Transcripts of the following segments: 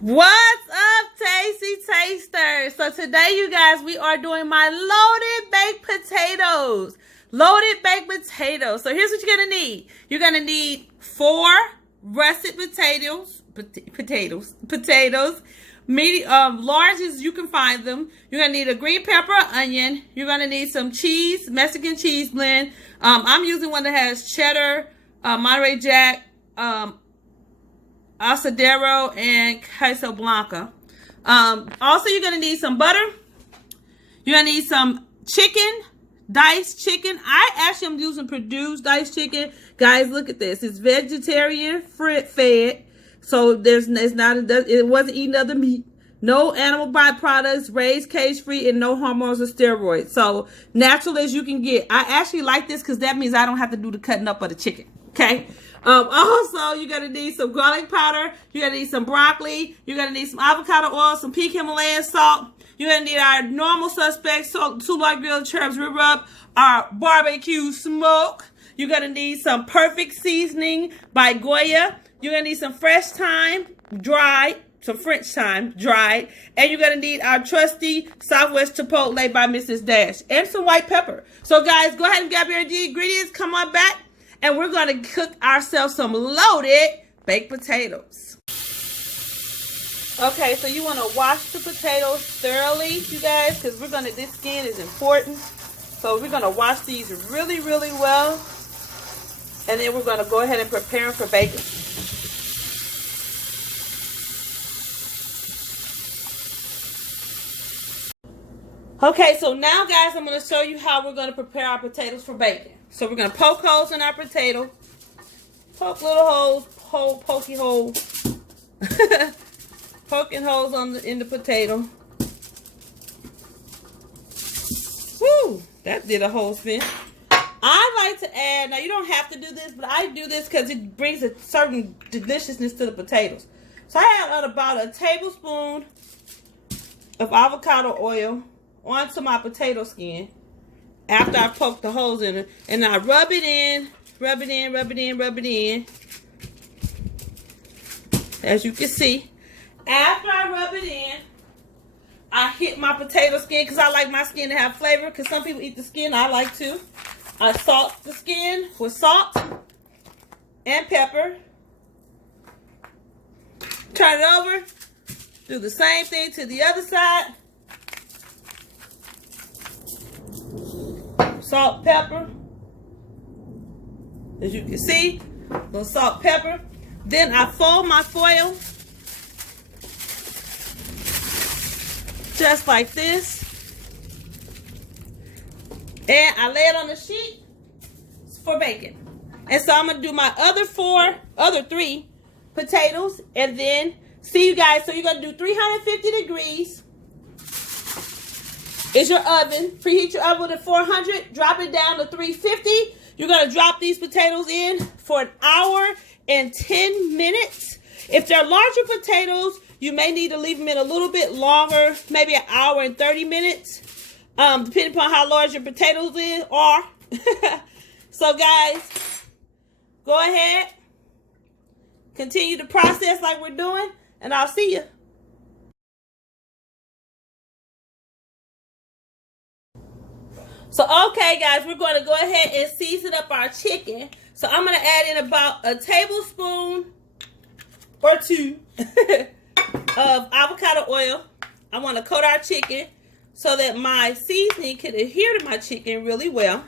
What's up, Tasty Tasters? So today, you guys, we are doing my loaded baked potatoes. Loaded baked potatoes. So here's what you're gonna need. You're gonna need 4 russet potatoes, medium, large as you can find them. You're gonna need a green pepper, onion. You're gonna need some cheese, Mexican cheese blend. I'm using one that has cheddar, Monterey Jack, asadero, and queso blanca. Also, you're gonna need some butter. You're gonna need some chicken, diced chicken. I actually am using Purdue's diced chicken. Guys, look at this. It's vegetarian fed, so it wasn't eating other meat. No animal byproducts, raised cage free, and no hormones or steroids. So natural as you can get. I actually like this because that means I don't have to do the cutting up of the chicken. Okay. Also, you're going to need some garlic powder. You're going to need some broccoli. You're going to need some avocado oil, some pink Himalayan salt. You're going to need our normal suspects, Soulard Grill, Cherib, rub, our BBQ Smoke. You're going to need some perfect seasoning by Goya. You're going to need some fresh thyme, dried, some French thyme, dried. And you're going to need our trusty Southwest Chipotle by Mrs. Dash. And some white pepper. So, guys, go ahead and grab your ingredients. Come on back. And we're going to cook ourselves some loaded baked potatoes. Okay, so you want to wash the potatoes thoroughly, you guys, because this skin is important. So we're going to wash these really, really well. And then we're going to go ahead and prepare them for baking. Okay, so now, guys, I'm going to show you how we're going to prepare our potatoes for baking. So we're going to poke holes in our potato. Poke little holes. Pokey holes. Poking holes in the potato. Woo! That did a whole spin. I like to add, now you don't have to do this, but I do this because it brings a certain deliciousness to the potatoes. So I add about a tablespoon of avocado oil onto my potato skin. After I poke the holes in it, and I rub it in. As you can see, after I rub it in, I hit my potato skin because I like my skin to have flavor. Because some people eat the skin, I like to. I salt the skin with salt and pepper. Turn it over. Do the same thing to the other side. Salt, pepper. As you can see, a little salt, pepper. Then I fold my foil just like this. And I lay it on the sheet for baking. And so I'm going to do my other 3 potatoes. And then see you guys. So you're going to do 350 degrees. Is your oven. Preheat your oven at 400. Drop it down to 350. You're going to drop these potatoes in for an hour and 10 minutes. If they're larger potatoes, you may need to leave them in a little bit longer, maybe an hour and 30 minutes, depending upon how large your potatoes are. So, guys, go ahead. Continue the process like we're doing, and I'll see you. So, okay, guys, we're going to go ahead and season up our chicken. So, I'm going to add in about a tablespoon or 2 of avocado oil. I want to coat our chicken so that my seasoning can adhere to my chicken really well.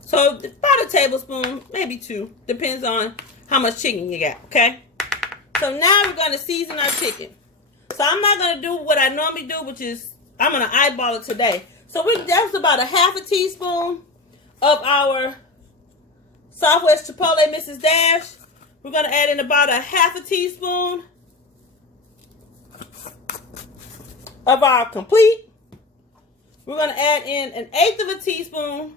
So, about a tablespoon, maybe 2. Depends on how much chicken you got, okay? So, now we're going to season our chicken. So, I'm not going to do what I normally do, which is I'm going to eyeball it today. So that's about a half a teaspoon of our Southwest Chipotle Mrs. Dash. We're going to add in about a half a teaspoon of our complete. We're going to add in 1/8 of a teaspoon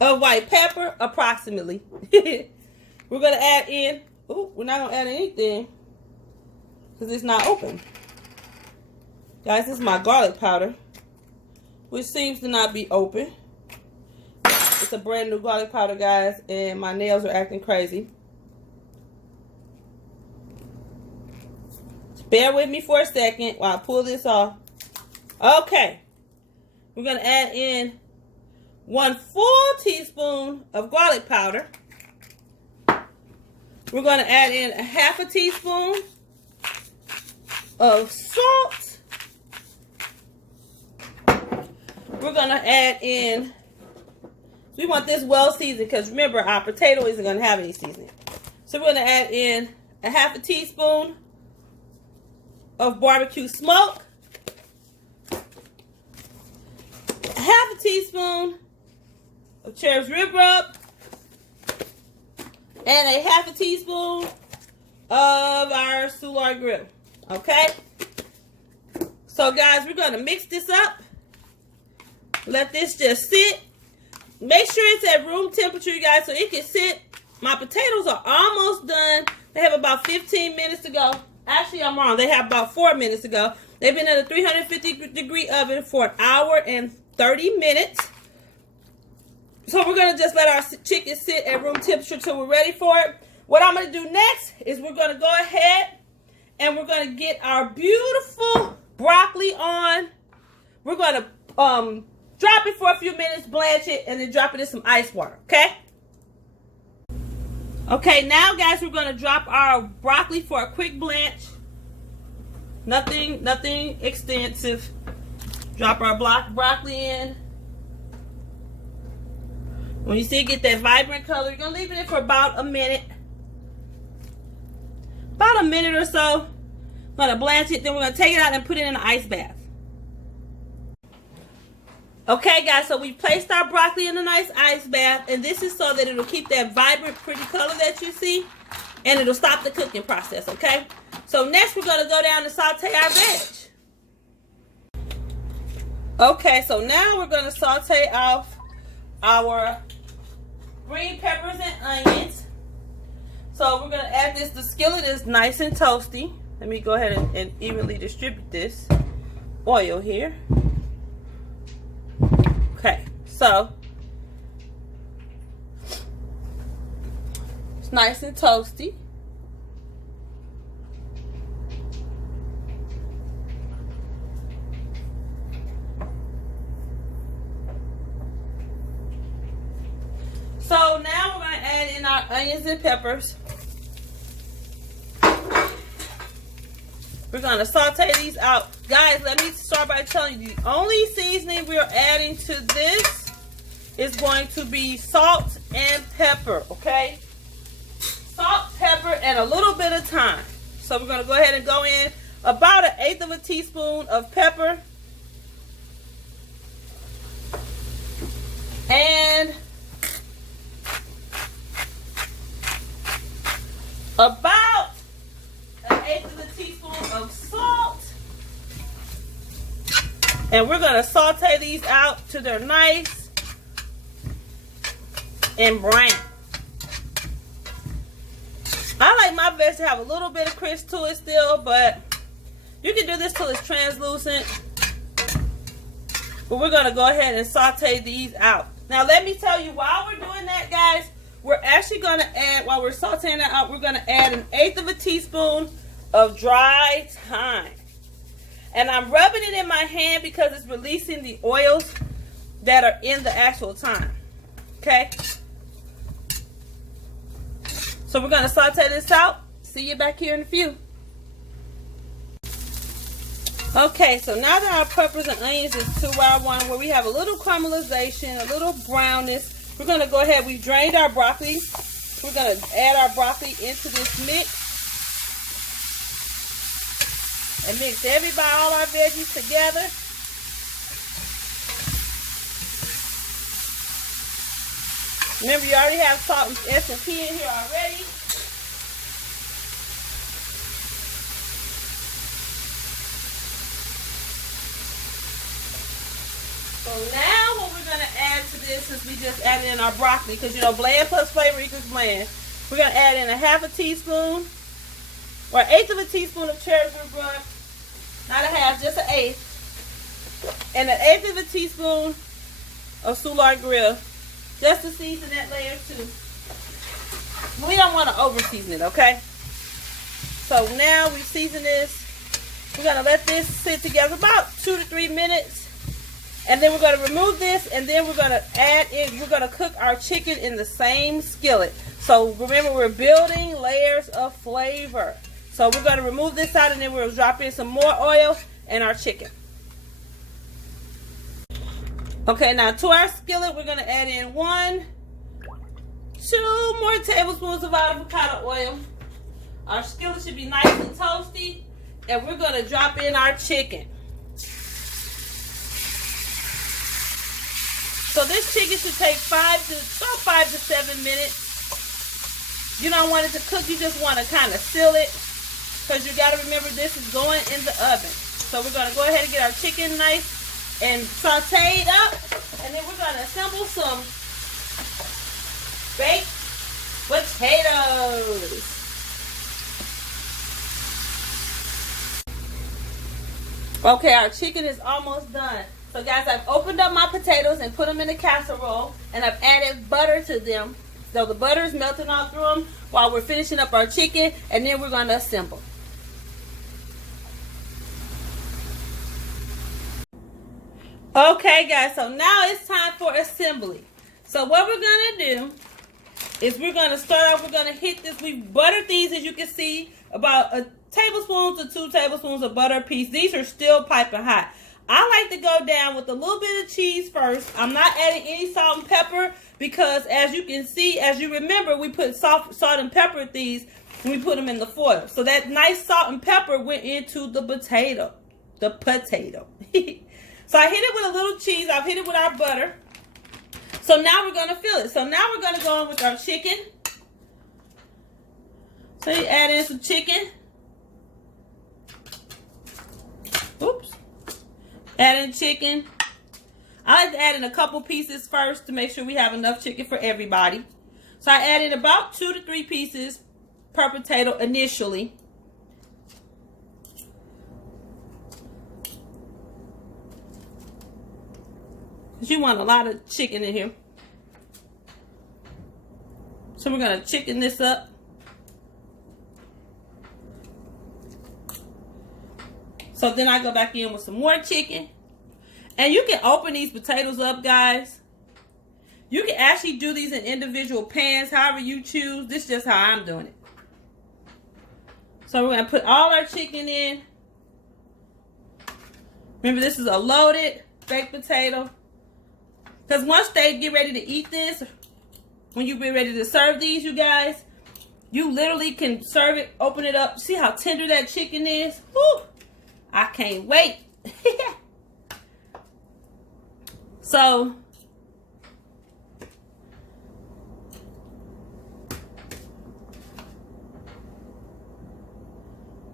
of white pepper, approximately. We're going to add in, we're not going to add anything because it's not open. Guys, this is my garlic powder, which seems to not be open. It's a brand new garlic powder, guys, and my nails are acting crazy. Bear with me for a second while I pull this off. Okay. We're going to add in 1 full teaspoon of garlic powder. We're going to add in 1/2 teaspoon of salt. We're going to add in, we want this well seasoned because remember our potato isn't going to have any seasoning. So we're going to add in 1/2 teaspoon of BBQ Smoke. 1/2 teaspoon of Cherib's rib rub. And 1/2 teaspoon of our Soulard Grill. Okay? So guys, we're going to mix this up. Let this just sit. Make sure it's at room temperature, you guys, so it can sit. My potatoes are almost done. They have about 15 minutes to go. Actually, I'm wrong. They have about 4 minutes to go. They've been in a 350-degree oven for 1 hour and 30 minutes. So we're going to just let our chicken sit at room temperature till we're ready for it. What I'm going to do next is we're going to go ahead and we're going to get our beautiful broccoli on. We're going to drop it for a few minutes, blanch it, and then drop it in some ice water, okay? Okay, now guys, we're going to drop our broccoli for a quick blanch. Nothing extensive. Drop our broccoli in. When you see it get that vibrant color, you're going to leave it in for about a minute. About a minute or so. I'm going to blanch it. Then we're going to take it out and put it in an ice bath. Okay, guys. So we placed our broccoli in a nice ice bath. And this is so that it'll keep that vibrant, pretty color that you see. And it'll stop the cooking process, okay? So next we're going to go down and saute our veg. Okay, so now we're going to saute off our green peppers and onions. So we're going to add this. The skillet is nice and toasty. Let me go ahead and evenly distribute this oil here. Okay, so it's nice and toasty. So now we're going to add in our onions and peppers. We're going to saute these out. Guys, let me start by telling you, the only seasoning we're adding to this is going to be salt and pepper, okay? Salt, pepper, and a little bit of thyme. So we're going to go ahead and go in about 1/8 teaspoon of pepper. And about 1/8 teaspoon of salt. And we're going to saute these out till they're nice and brown. I like my veg to have a little bit of crisp to it still, but you can do this till it's translucent. But we're going to go ahead and saute these out. Now let me tell you, while we're doing that, guys, we're actually going to add, while we're sauteing that out, we're going to add 1/8 teaspoon of dry thyme. And I'm rubbing it in my hand because it's releasing the oils that are in the actual thyme. Okay? So we're going to saute this out. See you back here in a few. Okay, so now that our peppers and onions is to where I want, where we have a little caramelization, a little brownness, we're going to go ahead. We've drained our broccoli. We're going to add our broccoli into this mix. And mix all our veggies together. Remember, you already have salt and S&P in here already. So now what we're going to add to this is we just added in our broccoli, because you know bland plus flavor equals bland. We're going to add in 1/2 teaspoon or 1/8 teaspoon of Cherib rub, not a half, just 1/8, and 1/8 teaspoon of Soulard Grill, just to season that layer too. We don't want to over season it, okay? So now we season this We're going to let this sit together about 2 to 3 minutes. And then we're going to remove this, and then we're going to add in, we're going to cook our chicken in the same skillet. So remember, we're building layers of flavor. So we're going to remove this out, and then we'll drop in some more oil and our chicken. Okay, now to our skillet, we're going to add in 2 more tablespoons of avocado oil. Our skillet should be nice and toasty, and we're going to drop in our chicken. So this chicken should take 5 to 7 minutes. You don't want it to cook, you just want to kind of seal it, because you got to remember this is going in the oven. So we're going to go ahead and get our chicken nice and sauteed up, and then we're going to assemble some baked potatoes. Okay, our chicken is almost done. So guys, I've opened up my potatoes and put them in a casserole, and I've added butter to them. So the butter is melting all through them while we're finishing up our chicken, and then we're going to assemble. Okay guys, so now it's time for assembly. So what we're going to do is we're going to start off, we're going to hit this. We've buttered these, as you can see, about a tablespoon to 2 tablespoons of butter a piece. These are still piping hot. I like to go down with a little bit of cheese first. I'm not adding any salt and pepper because, as you can see, as you remember, we put salt and pepper with these when we put them in the foil. So that nice salt and pepper went into the potato. So I hit it with a little cheese. I've hit it with our butter. So now we're going to fill it. So now we're going to go in with our chicken. So you add in some chicken. Oops. Add in chicken. I like to add in a couple pieces first to make sure we have enough chicken for everybody. So I added about 2 to 3 pieces per potato initially. Because you want a lot of chicken in here. So we're going to chicken this up. So then I go back in with some more chicken. And you can open these potatoes up, guys. You can actually do these in individual pans, however you choose. This is just how I'm doing it. So we're going to put all our chicken in. Remember, this is a loaded baked potato. Because once they get ready to eat this, when you get ready to serve these, you guys, you literally can serve it, open it up. See how tender that chicken is? Woo! I can't wait. So,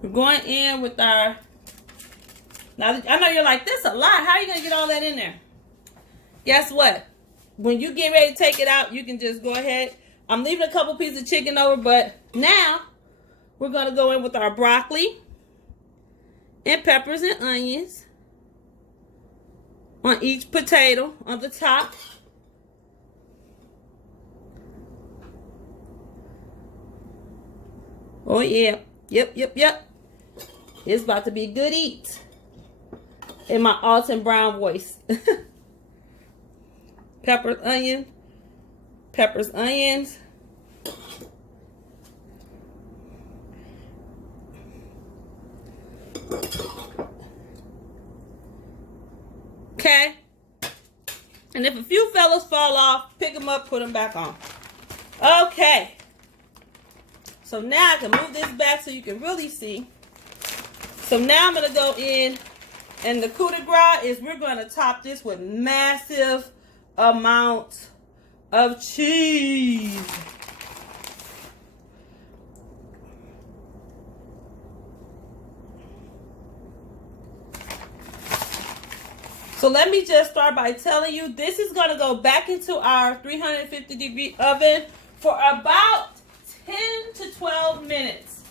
we're going in with our, now I know you're like, this is a lot. How are you going to get all that in there? Guess what? When you get ready to take it out, you can just go ahead. I'm leaving a couple pieces of chicken over, but now we're going to go in with our broccoli and peppers and onions on each potato on the top. Oh yeah. Yep. It's about to be good eat. In my Alton Brown voice. Peppers, onions. Okay. And if a few fellas fall off, pick them up, put them back on. Okay. So now I can move this back so you can really see. So now I'm going to go in, and the coup de grace is we're going to top this with massive amounts of cheese. So let me just start by telling you, this is going to go back into our 350-degree oven for about 10 to 12 minutes.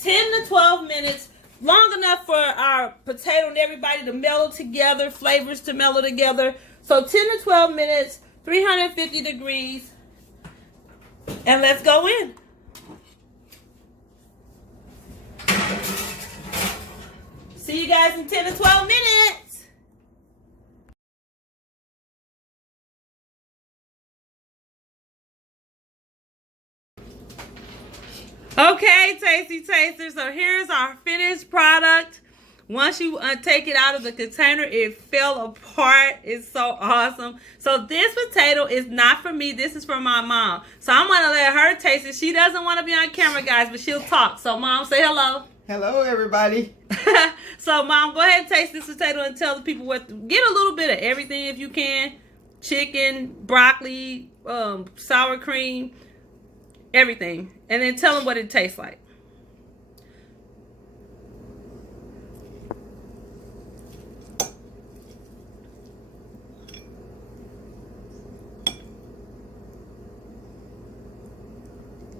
10 to 12 minutes, long enough for our potato and everybody to mellow together, flavors to mellow together. So 10 to 12 minutes, 350 degrees, and let's go in. See you guys in 10 to 12 minutes. Okay, Tasty Tasters. So here's our finished product. Once you take it out of the container, it fell apart. It's so awesome. So this potato is not for me. This is for my mom. So I'm going to let her taste it. She doesn't want to be on camera, guys, but she'll talk. So, Mom, say hello. Hello, everybody. So, Mom, go ahead and taste this potato and tell the people what. Get a little bit of everything if you can. Chicken, broccoli, sour cream, everything. And then tell them what it tastes like.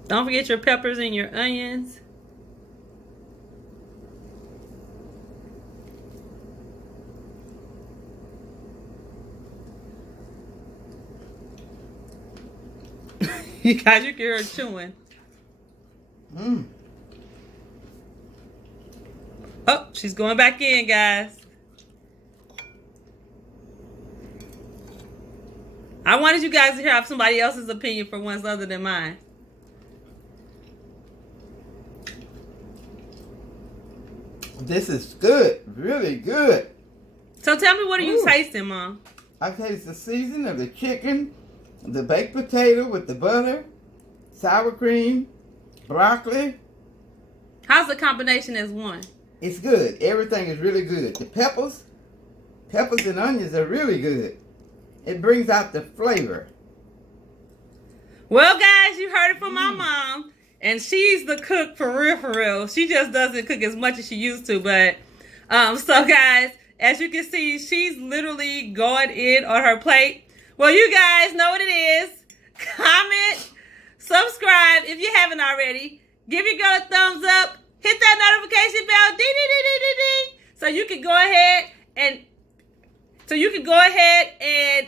Don't forget your peppers and your onions. You guys, you can hear her chewing. Oh, she's going back in, guys. I wanted you guys to hear somebody else's opinion for once other than mine. This is good. Really good. So tell me, what are you tasting, Mom? I taste the seasoning of the chicken, the baked potato with the butter, sour cream, broccoli. How's the combination as one? It's good. Everything is really good. The peppers and onions are really good. It brings out the flavor. Well, guys, you heard it from my mom. And she's the cook for real, for real. She just doesn't cook as much as she used to. But, so guys, as you can see, she's literally going in on her plate. Well, you guys know what it is. Comment, subscribe if you haven't already. Give your girl a thumbs up. Hit that notification bell. Ding, ding, ding, ding, ding, ding. So you can go ahead and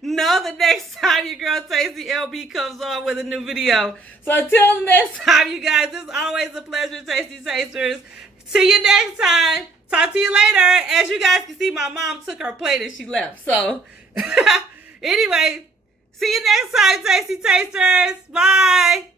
know the next time your girl Tasty LB comes on with a new video. So until the next time, you guys, it's always a pleasure, Tasty Tasters. See you next time. Talk to you later. As you guys can see, my mom took her plate and she left. So anyway, see you next time, Tasty Tasters. Bye.